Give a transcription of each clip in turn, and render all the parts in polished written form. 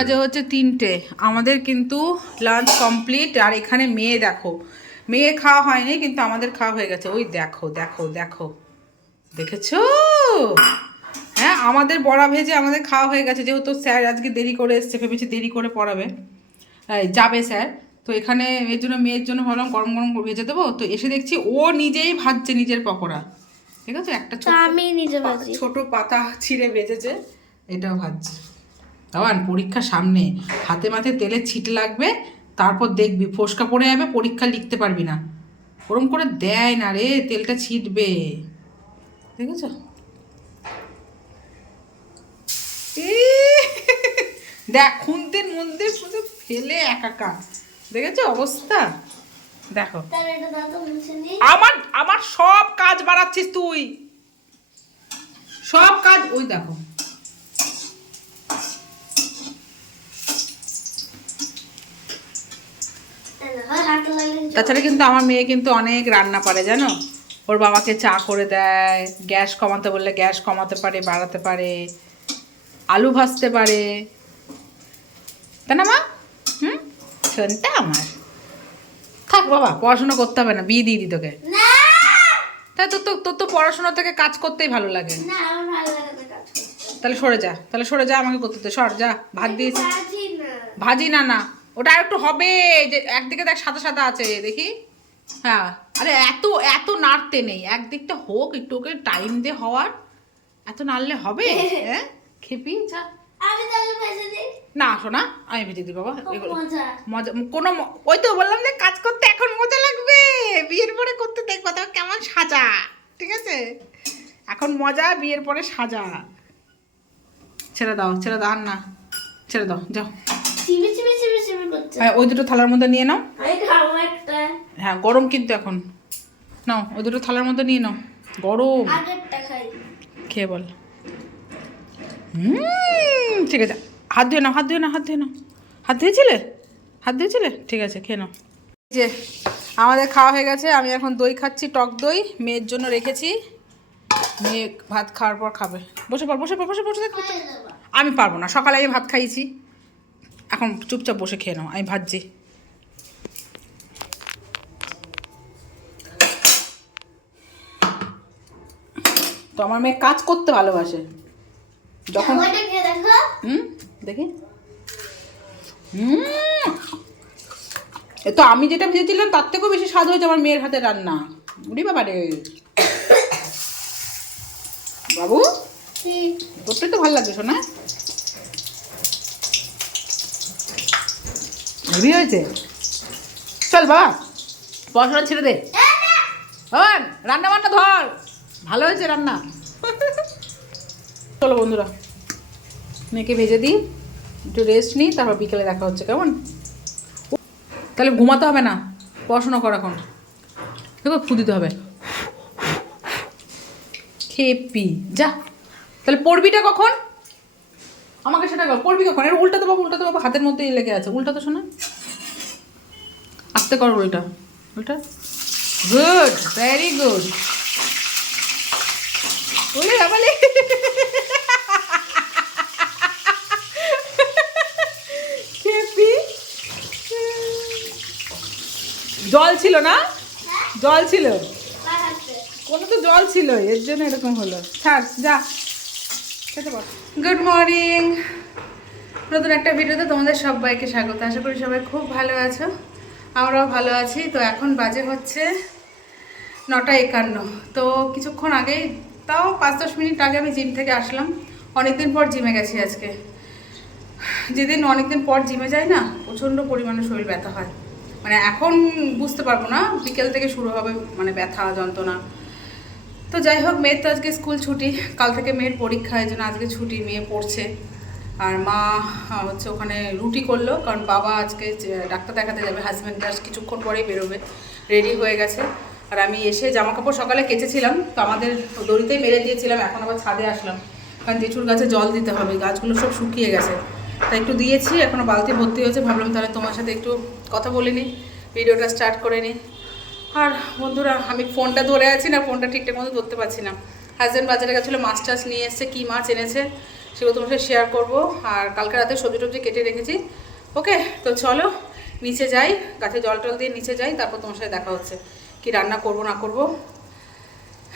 বাজে হচ্ছে 3টে। আমাদের কিন্তু লাঞ্চ কমপ্লিট। আর এখানে মেয়ে দেখো, মেয়ে খাওয়া হয়নি কিন্তু আমাদের খাওয়া হয়ে গেছে। ওই দেখো দেখো দেখো, দেখেছো? হ্যাঁ, আমাদের বড়া ভেজে আমাদের খাওয়া হয়ে গেছে। যেহেতু স্যার আজকে দেরি করে এসছে, ভেবেছি দেরি করে পড়াবে, যাবে স্যার। তো এখানে এর জন্য মেয়ের জন্য ভাবলাম গরম গরম ভেজে দেবো। তো এসে দেখছি ও নিজেই ভাজছে নিজের পকোড়া। ঠিক আছে, একটা ছোট পাতা ছিঁড়ে ভেজেছে, এটাও ভাজছে। বাবান পরীক্ষা সামনে, হাতে মাথায় তেলের ছিট লাগবে, তারপর দেখবি ফোসকা পড়ে যাবে, পরীক্ষা লিখতে পারবি না। ওরম করে দেয় না রে, তেলটা ছিটবে, দেখেছ? দেখ খুন্তির মধ্যে শুধু ফেলে একাকার, দেখেছো অবস্থা? দেখো আমার আমার সব কাজ বাড়াচ্ছিস তুই, সব কাজ। ওই দেখো, তাছাড়া কিন্তু আমার মেয়ে কিন্তু অনেক রান্না পারে জানো। ওর বাবাকে চা করে দেয়, গ্যাস কমাতে বললে গ্যাস কমাতে পারে, বাড়াতে পারে, আলু ভাজতে পারে, তাই না মা? শুনতে আমার থাক বাবা, পড়াশোনা করতে হবে না, বিয়ে দিয়ে দি তোকে। তাই তোর তো পড়াশোনা থেকে কাজ করতেই ভালো লাগে। তাহলে সরে যা, আমাকে করতে দে, সর যা। ভাত দিয়েছি, ভাজি না না, ওটা আর একটু হবে। যে একদিকে দেখ সাদা সাদা আছে দেখি। হ্যাঁ, আরে এত এত নাড়তে নেই, একদিকটা হোক একটু, ওকে টাইম দিয়ে হওয়ার। এত নাড়লে হবে? হ্যাঁ খেপি যা। না শোনা, আমি ভেজে দিই বাবা। মজা কোনো, ওই তো বললাম যে কাজ করতে এখন মজা লাগবে, বিয়ের পরে করতে দেখবো তো কেমন সাজা। ঠিক আছে, এখন মজা, বিয়ের পরে সাজা। ছেড়ে দাও আর না, ছেড়ে দাও, যাও। ওই দুটো থালার মধ্যে নিয়ে নাও। হ্যাঁ গরম কিন্তু এখন, নাও ওই দুটো থালার মধ্যে নিয়ে নাও, গরম। খেয়ে বল। ঠিক আছে, হাত ধুয়ে নাও, হাত ধুয়েছিলে, ঠিক আছে খেয়ে নাও। যে আমাদের খাওয়া হয়ে গেছে, আমি এখন দই খাচ্ছি, টক দই মেয়ের জন্য রেখেছি। মেয়ে ভাত খাওয়ার পর খাবে। বসে পড়। আমি পারবো না, সকালে আমি ভাত খাইছি, এখন চুপচাপ বসে খেয়ে নাও, আমি ভাজছি। তো আমার মেয়ে কাজ করতে ভালোবাসে যখন। দেখি। তো আমি যেটা ভেজেছিলাম তার থেকেও বেশি স্বাদ হয়েছে আমার মেয়ের হাতে রান্না। বুড়ি বাবা রে বাবু, তোরটাই তো ভালো লাগছে শোনা, হেভি হয়েছে। চল বাবা, পড়াশোনা ছেড়ে দে, রান্না বান্না ধর, ভালো হয়েছে রান্না। চলো বন্ধুরা, মেয়েকে ভেজে দিই, একটু রেস্ট নিই, তারপর বিকেলে দেখা হচ্ছে, কেমন? তাহলে ঘুমাতে হবে না, পড়াশোনা কর এখন, দেখো ফু দিতে হবে। খেপি যা, তাহলে পড়বিটা কখন? আমাকে সেটা পড়বি কখন? এর উল্টাতে বাবা, হাতের মধ্যে লেগে আছে, উল্টা তো শোনা, আস্তে কর, উল্টা। Good, very good. ওলে বাবালে, খেপি। জল ছিল না, জল ছিল, কোনো তো জল ছিল, এর জন্য এরকম হলো। থাক যা, খেতে পার। গুড মর্নিং, নতুন একটা ভিডিওতে তোমাদের সবাইকে স্বাগত। আশা করি সবাই খুব ভালো আছো, আমরাও ভালো আছি। তো এখন বাজে হচ্ছে 9:51। তো কিছুক্ষণ আগেই, তাও 5-10 মিনিট আগে আমি জিম থেকে আসলাম। অনেকদিন পর জিমে গেছি আজকে। যেদিন অনেকদিন পর জিমে যাই না, প্রচণ্ড পরিমাণে শরীর ব্যথা হয়। মানে এখন বুঝতে পারবো না, বিকেল থেকে শুরু হবে মানে ব্যথা যন্ত্রণা। তো যাই হোক, মেয়ের তো আজকে স্কুল ছুটি, কাল থেকে মেয়ের পরীক্ষা, এই জন্য আজকে ছুটি, মেয়ে পড়ছে। আর মা হচ্ছে ওখানে রুটি করলো, কারণ বাবা আজকে ডাক্তার দেখাতে যাবে, হাজব্যান্ড জাস্ট কিছুক্ষণ পরেই বেরোবে, রেডি হয়ে গেছে। আর আমি এসে জামা কাপড় সকালে কেচেছিলাম, তো আমাদের দড়িতেই মেরে দিয়েছিলাম, এখন আবার ছাদে আসলাম, কারণ জেঠুর গাছে জল দিতে হবে, গাছগুলো সব শুকিয়ে গেছে, তাই একটু দিয়েছি, এখনও বালতি ভর্তি হয়েছে। ভাবলাম তাহলে তোমার সাথে একটু কথা বলে নিই, ভিডিওটা স্টার্ট করে নিই। আর বন্ধুরা, আমি ফোনটা ধরে আছি না, ফোনটা ঠিকঠাক মতো ধরতে পারছি না। হাজব্যান্ড বাজারে গেছিলো, মাছ টাছ নিয়ে এসছে, কী মাছ এনেছে সেগুলো তোমার সাথে শেয়ার করবো। আর কালকে রাতে সবজি টবজি কেটে রেখেছি। ওকে, তো চলো নিচে যাই, গাছে জল টল দিয়ে নিচে যাই, তারপর তোমার সাথে দেখা হচ্ছে। কি রান্না করবো না করবো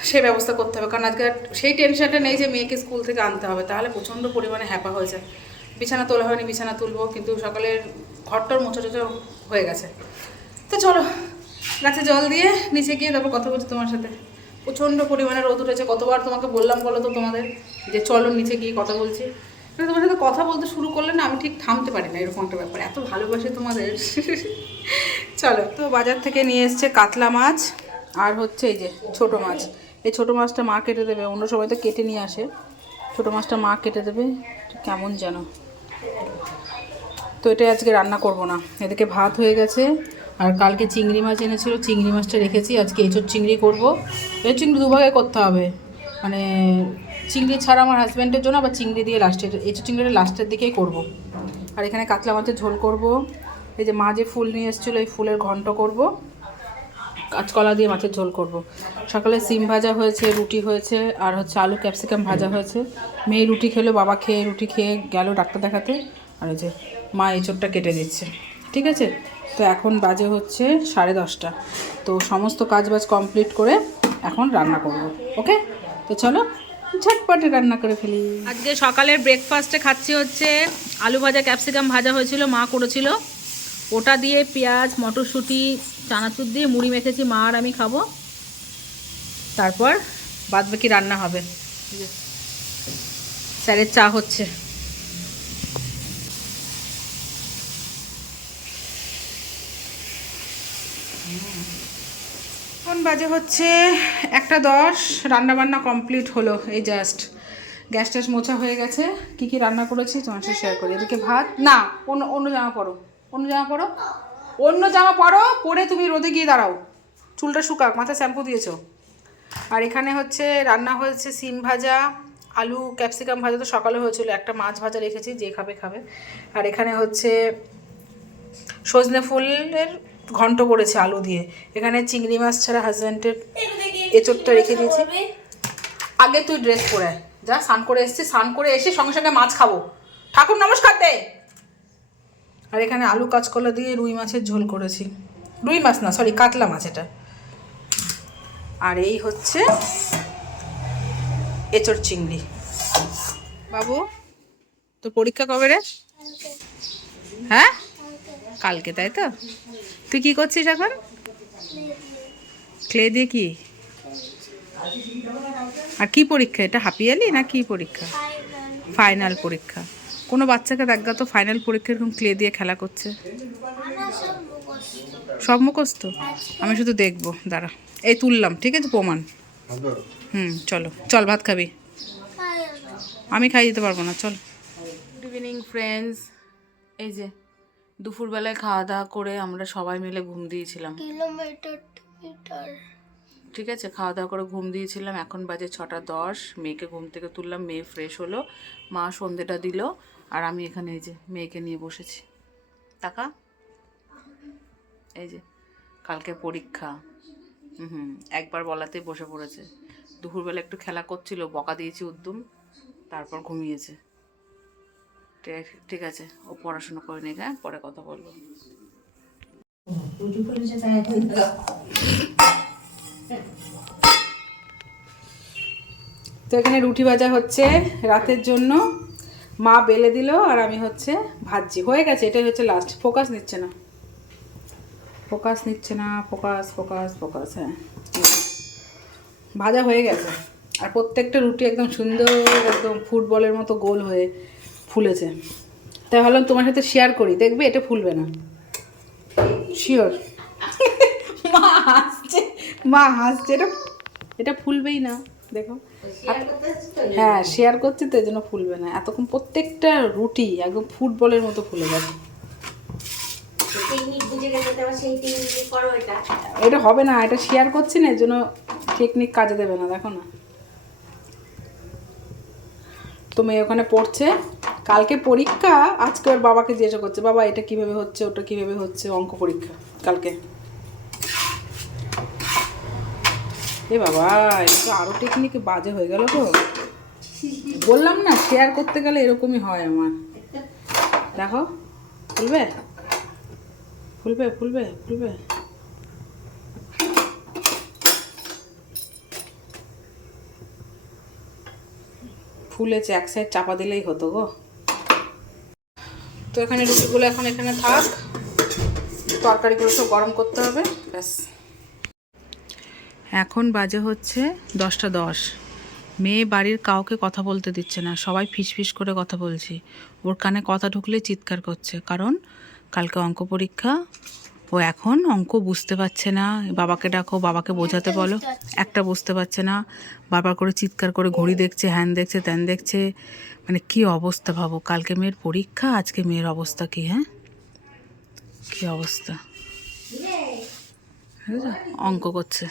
সে ব্যবস্থা করতে হবে, কারণ আজকে সেই টেনশনটা নেই যে মেয়েকে স্কুল থেকে আনতে হবে, তাহলে প্রচণ্ড পরিমাণে হ্যাপা হয়েছে। বিছানা তোলা হয়নি, বিছানা তুলবো, কিন্তু সকালের ঘরটার মোছা টোচা হয়ে গেছে। তো চলো গাছে জল দিয়ে নিচে গিয়ে তারপর কথা বলছি তোমার সাথে। প্রচণ্ড পরিমাণে রোদ উঠেছে, কতবার তোমাকে বললাম বলো তো তোমাদের যে চলো নিচে গিয়ে কথা বলছি। কিন্তু তোমার সাথে কথা বলতে শুরু করলে না আমি ঠিক থামতে পারি না, এরকম একটা ব্যাপার, এত ভালোবাসি তোমাদের। চলো, তো বাজার থেকে নিয়ে এসছে কাতলা মাছ আর হচ্ছে এই যে ছোটো মাছ। এই ছোটো মাছটা মা কেটে দেবে, অন্য সময় তো কেটে নিয়ে আসে, ছোটো মাছটা মা কেটে দেবে। কেমন যেন, তো এটা আজকে রান্না করব না। এদিকে ভাত হয়ে গেছে, আর কালকে চিংড়ি মাছ এনেছিল, চিংড়ি মাছটা রেখেছি, আজকে এঁচোড় চিংড়ি করব। এঁচোড় চিংড়ি দুভাগে করতে হবে, মানে চিংড়ি ছাড়া আমার হাজব্যান্ডের জন্য, আবার চিংড়ি দিয়ে লাস্টে, এঁচোড় চিংড়িটা লাস্টের দিকেই করব। আর এখানে কাতলা মাছের ঝোল করব। এই যে মা যে ফুল নিয়ে এসেছিলো, এই ফুলের ঘন্ট করব, কাঁচকলা দিয়ে মাছের ঝোল করব। সকালে সিম ভাজা হয়েছে, রুটি হয়েছে, আর হচ্ছে আলু ক্যাপসিকাম ভাজা হয়েছে। মেয়ে রুটি খেলো, বাবা রুটি খেয়ে গেল ডাক্তার দেখাতে। আর এই যে মা এঁচোড়টা কেটে দিচ্ছে, ঠিক আছে। তো এখন বাজে হচ্ছে 10:30, তো সমস্ত কাজবাজ কমপ্লিট করে এখন রান্না করব। ওকে, তো চলো ঝটপটে রান্না করে ফেলি। আজকে সকালের ব্রেকফাস্টে খাচ্ছি হচ্ছে আলু ভাজা, ক্যাপসিকাম ভাজা হয়েছিল, মা করেছিল, ওটা দিয়ে পেঁয়াজ, মটরশুঁটি, চানাচুর দিয়ে মুড়ি মেখেছি, মা আর আমি খাবো। তারপর বাদবাকি রান্না হবে। স্যারের চা হচ্ছে। এখন বাজে হচ্ছে 1:10, রান্নাবান্না কমপ্লিট হলো, এই জাস্ট গ্যাস ট্যাস মোছা হয়ে গেছে। কি কি রান্না করেছি তোমার সাথে শেয়ার করি। এদিকে ভাত, না অন্য জামা পরো, অন্য জামা পরো, পরে তুমি রোদে গিয়ে দাঁড়াও, চুলটা শুকাক, মাথায় শ্যাম্পু দিয়েছো। আর এখানে হচ্ছে রান্না হয়েছে সিম ভাজা, আলু ক্যাপসিকাম ভাজা তো সকালে হয়েছিল, একটা মাছ ভাজা রেখেছি, যে খাবে খাবে। আর এখানে হচ্ছে সজনে ফুলের ঘন্ট করেছে আলু দিয়ে। এখানে চিংড়ি মাছ ছাড়া হাজব্যান্ডের এঁচোড়টা রেখে দিয়েছি। আগে তুই ড্রেস পরে যা, স্নান করে এসেছি, স্নান করে এসে সঙ্গে সঙ্গে মাছ খাবো, ঠাকুর নমস্কার দে। আর এখানে আলু কাঁচকলা দিয়ে রুই মাছের ঝোল করেছি, রুই মাছ না সরি কাতলা মাছ এটা। আর এই হচ্ছে এঁচোড় চিংড়ি। বাবু তোর পরীক্ষা কবে রে? হ্যাঁ কালকে, তাই তো? তুই কি করছিস এখন? ক্লে দিয়ে কি? আর কি পরীক্ষা এটা, হাফ ইয়ারলি না কি পরীক্ষা? ফাইনাল পরীক্ষা। কোনো বাচ্চাকে দেখা তো ফাইনাল পরীক্ষা এরকম ক্লে দিয়ে খেলা করছে। সব মুখস্থ? আমি শুধু দেখবো, দাঁড়া এই তুললাম, ঠিক আছে প্রমাণ। চলো চল ভাত খাবি? আমি খাই দিতে পারবো না, চল। গুড ইভিনিং ফ্রেন্ডস, এই যে দুপুরবেলায় খাওয়া দাওয়া করে আমরা সবাই মিলে ঘুম দিয়েছিলাম, ঠিক আছে, খাওয়া দাওয়া করে ঘুম দিয়েছিলাম। এখন বাজে 6:10, মেয়েকে ঘুম থেকে তুললাম, মেয়ে ফ্রেশ হলো, মা সন্ধেটা দিল, আর আমি এখানে এই যে মেয়েকে নিয়ে বসেছি। টাকা এই যে কালকে পরীক্ষা, একবার বলাতেই বসে পড়েছে। দুপুরবেলা একটু খেলা করছিল, বকা দিয়েছি উদ্যম, তারপর ঘুমিয়েছে। ঠিক আছে, ও পড়াশোনা করে নিক, হ্যাঁ পরে কথা বলবো। তো এখানে রুটি ভাজা হচ্ছে রাতের জন্য, মা বেলে দিল আর আমি হচ্ছে ভাজছি, হয়ে গেছে, এটাই হচ্ছে লাস্ট। ফোকাস নিচ্ছে না, ফোকাস, হ্যাঁ ভাজা হয়ে গেছে। আর প্রত্যেকটা রুটি একদম সুন্দর, একদম ফুটবলের মতো গোল হয়ে ফুলেছে। তাই ভাবলাম তোমার সাথে শেয়ার করি, দেখবে এটা ফুলবে না, শিওর। মা হাসছে, এটা ফুলবেই না, দেখো। হ্যাঁ শেয়ার করছি তো, এই জন্য ফুলবে না। এতক্ষণ প্রত্যেকটা রুটি একদম ফুটবলের মতো ফুলে গেছে। এটা হবে না, এটা শেয়ার করছি না, এর জন্য টেকনিক কাজে দেবে না, দেখো না। তো মেয়ে ওখানে পড়ছে, কালকে পরীক্ষা, আজকে ওর বাবাকে জিজ্ঞাসা করছে, বাবা এটা কিভাবে হচ্ছে, ওটা কিভাবে হচ্ছে, অঙ্ক পরীক্ষা কালকে। এ বাবা, এটা তো আরো টেকনিক বাজে হয়ে গেল তো। বললাম না, শেয়ার করতে গেলে এরকমই হয় আমার। দেখো, ফুলবে ফুলবে ফুলবে ফুলবে। ফুলেছে, এক সাইড চাপা দিলেই হতো গো। তো এখানে রুটিগুলো এখন এখানে থাক, তরকারিগুলো সব গরম করতে হবে, ব্যাস। এখন বাজে হচ্ছে 10:10। মেয়ে বাড়ির কাউকে কথা বলতে দিচ্ছে না, সবাই ফিস করে কথা বলছি। ওর কানে কথা ঢুকলে চিৎকার করছে, কারণ কালকে অঙ্ক পরীক্ষা। ও এখন অঙ্ক বুঝতে পারছে না, বাবাকে ডাকো, বাবাকে বোঝাতে বলো, একটা বুঝতে পারছে না, বারবার করে চিৎকার করে ঘড়ি দেখছে, হ্যান দেখছে, ত্যান দেখছে। মানে কি অবস্থা ভাবো, কালকে মেয়ের পরীক্ষা, আজকে মেয়ের অবস্থা কি, হ্যাঁ কি অবস্থা। অঙ্ক করছে,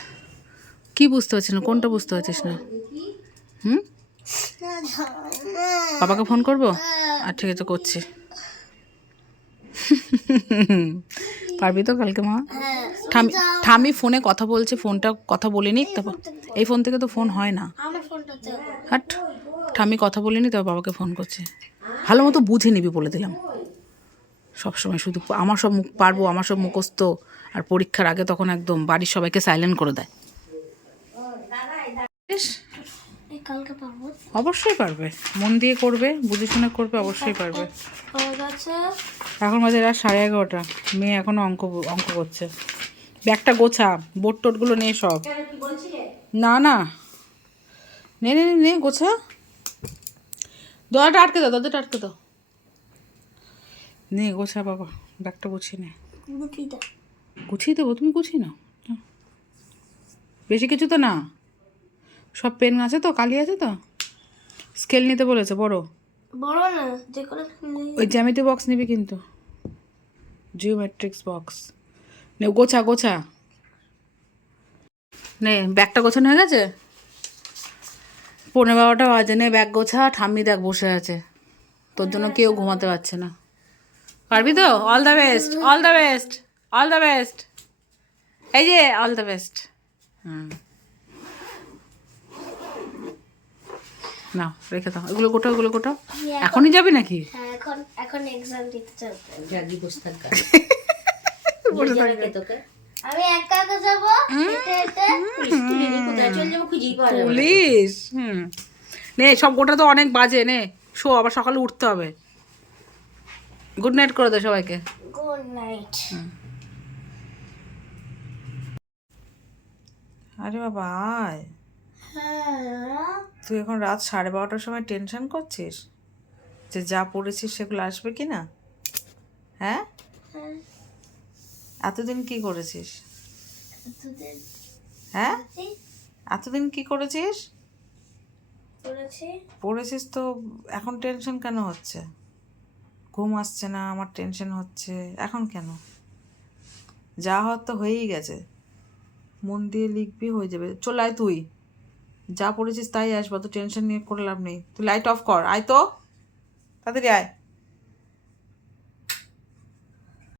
কি বুঝতে পারছিস না, কোনটা বুঝতে পারছিস না? হুম, বাবাকে ফোন করবো? আর ঠিক আছে, করছি। পারবি তো কালকে? মা ঠামি ফোনে কথা বলছে, ফোনটা কথা বলিনি, তারপর এই ফোন থেকে তো ফোন হয় না। হাট, ঠামি কথা বলিনি, তবে বাবাকে ফোন করছে। ভালো মতো বুঝে নিবি বলে দিলাম। সবসময় শুধু আমার সব মুখ পারবো, আমার সব মুখস্থ, আর পরীক্ষার আগে তখন একদম বাড়ির সবাইকে সাইলেন্ট করে দেয়। অবশ্যই পারবে, মন দিয়ে করবে, বুঝে শুনে করবে, অবশ্যই পারবে। এখন বাজে রাত 11:30, মেয়ে এখনো অঙ্ক করছে। ব্যাগটা গোছা, বোর্ড টোটগুলো নিয়ে সব। না না, নে নে নে গোছা, দরজাটা আটকে দাও, দরজাটা আটকে দাও। নে গোছা বাবা, ব্যাগটা গুছিয়ে নে। গুছিয়ে দেবো, তুমি গুছিয়ে নাও। বেশি কিছু তো না, সব পেন আছে তো, কালি আছে তো। স্কেল নিতে বলেছে, বড় না, যে কোনো ওই জ্যামিতি বক্স নিবি কিন্তু, জিওমেট্রিক্স বক্স। নে গোছা গোছা, নে ব্যাগটা গোছানো হয়ে গেছে? 11:15 বাজে, নে ব্যাগ গোছা। ঠাম্মি দেখ বসে আছে, তোর জন্য কেউ ঘুমাতে পারছে না। পারবি তো? All the best, all the best, all the best. এই যে অল দ্য বেস্ট। হুম, নাও রেখে দাও, এগুলো গোটাও, এগুলো গোটাও। এখনই যাবি নাকি? হ্যাঁ, এখন এক্সাম দিতে চলতে জাগি বসে থাকা বসে থাকবে। তোকে আমি একা একা যাবো, হেঁটে হেঁটে। পুলিশ তুলে নিয়ে কোথায় চলে যাবো, খুঁজেই পাওয়া যাবে না। পুলিশ? নে সব গোটা তো অনেক বাজে, নে শো, আবার সকালে উঠতে হবে। গুড নাইট করে দে সবাইকে। Good night. আরে বাবা আয়, হ্যাঁ, তুই এখন রাত 12:30টার সময় টেনশন করছিস যে যা পড়েছিস সেগুলো আসবে কি না? হ্যাঁ, এতদিন কি করেছিস? এতদিন হ্যাঁ, এতদিন কি করেছিস? পড়েছি। পড়েছিস তো, এখন টেনশন কেন হচ্ছে? ঘুম আসছে না, আমার টেনশন হচ্ছে এখন কেন? যা হওয়ার তো হয়েই গেছে, মন দিয়ে লিখবি, হয়ে যাবে। চল আয়, তুই যা পড়েছিস তাই আসবে, তো টেনশন নিয়ে করে লাভ নেই। তুই লাইট অফ কর, আয় তো, তাড়াতাড়ি আয়।